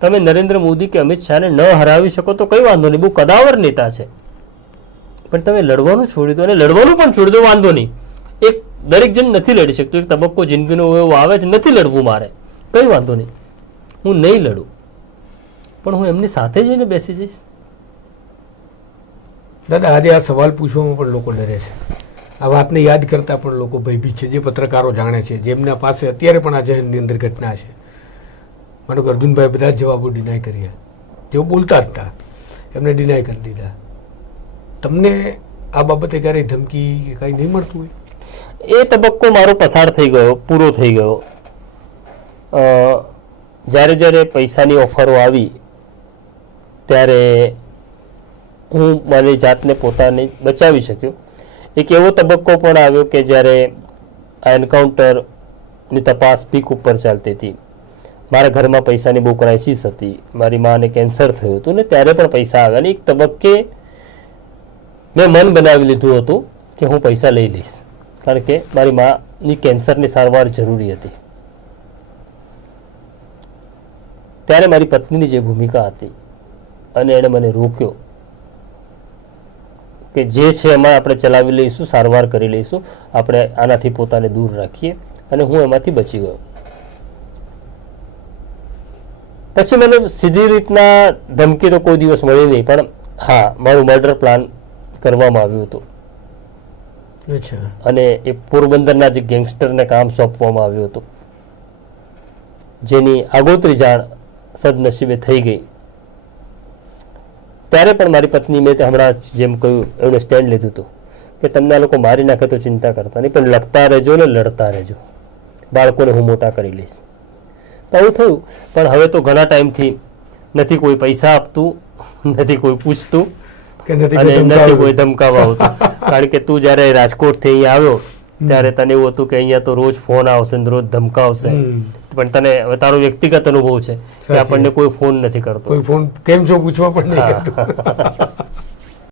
તમે નરેન્દ્ર મોદી કે અમિત શાહને ન હરાવી શકો તો કઈ વાંધો નહીં. બહુ કદાવર નેતા છે. પણ તમે લડવાનું છોડી દો અને લડવાનું પણ છોડી દો, વાંધો નહીં. એક દરેક જણ નથી લડી શકતો. એક તબક્કો જિંદગીનો એવો આવે છે, નથી લડવું મારે. કઈ વાંધો નહીં. હું નહીં લડું. પણ હું એમની સાથે જઈને બેસી જઈશ. દાદા, આજે આ સવાલ પૂછવામાં પણ લોકો ડરે છે. આ વાતને યાદ કરતા પણ લોકો ભયભીત છે. જે પત્રકારો જાણે છે, જેમના પાસે અત્યારે પણ આ જહેરની અંદર ઘટના છે. માનો કે અર્જુનભાઈ બધા જ જવાબો ડિનાય કર્યા. જેઓ બોલતા હતા. એમને ડિનાય કરી દીધા. તમને આ બાબતે ક્યારેય ધમકી કે કાંઈ નહીં મળતું હોય? એ તબક્કો મારો પસાર થઈ ગયો, પૂરો થઈ ગયો. જ્યારે જ્યારે પૈસાની ઓફરો આવી, ત્યારે હું મારી જાતને પોતાને બચાવી શક્યો. એક એવો તબક્કો પણ આવ્યો કે જ્યારે આ એન્કાઉન્ટરની તપાસ પીક ઉપર ચાલતી હતી. મારા ઘરમાં પૈસાની બહુ ક્રાઇસિસ હતી. મારી માને કેન્સર થયું હતું ને ત્યારે પણ પૈસા આવ્યા ને એક તબક્કે મેં મન બનાવી લીધું હતું કે હું પૈસા લઈ લઈશ. કારણ કે મારી માની કેન્સરની સારવાર જરૂરી હતી. ત્યારે મારી પત્નીની જે ભૂમિકા હતી અને એણે મને રોક્યો કે જે છે એમાં આપણે ચલાવી લઈશું, સારવાર કરી લઈશું, આપણે આનાથી પોતાને દૂર રાખીએ અને હું એમાંથી બચી ગયો. પછી મને સીધી રીતના ધમકી તો કોઈ દિવસ મળી નહીં પણ હા મારું મર્ડર પ્લાન કરવામાં આવ્યું હતું. અને એ પોરબંદરના જે ગેંગસ્ટરને કામ સોંપવામાં આવ્યું હતું જેની આગોતરી જાણ સદનસીબે થઈ ગઈ. ત્યારે પણ મારી પત્ની મેં હમણાં જેમ કહ્યું એમણે સ્ટેન્ડ લીધું હતું કે તમને આ લોકો મારી નાખે તો ચિંતા કરતા નહીં પણ લખતા રહેજો ને લડતા રહેજો. બાળકોને હું મોટા કરી લઈશ. તો આવું થયું. પણ હવે તો ઘણા ટાઈમથી નથી કોઈ પૈસા આપતું નથી કોઈ પૂછતું અને નથી? કોઈ ધમકાવા આવતું. કારણ કે તું જ્યારે રાજકોટથી અહીંયા આવ્યો ત્યારે તને એવું હતું કે અહીંયા તો રોજ ફોન આવશે ને રોજ ધમકાવશે. પણ તને તારો વ્યક્તિગત અનુભવ છે કે આપણને કોઈ ફોન નથી કરતો. કોઈ ફોન કેમ છો પૂછવા પણ નહીં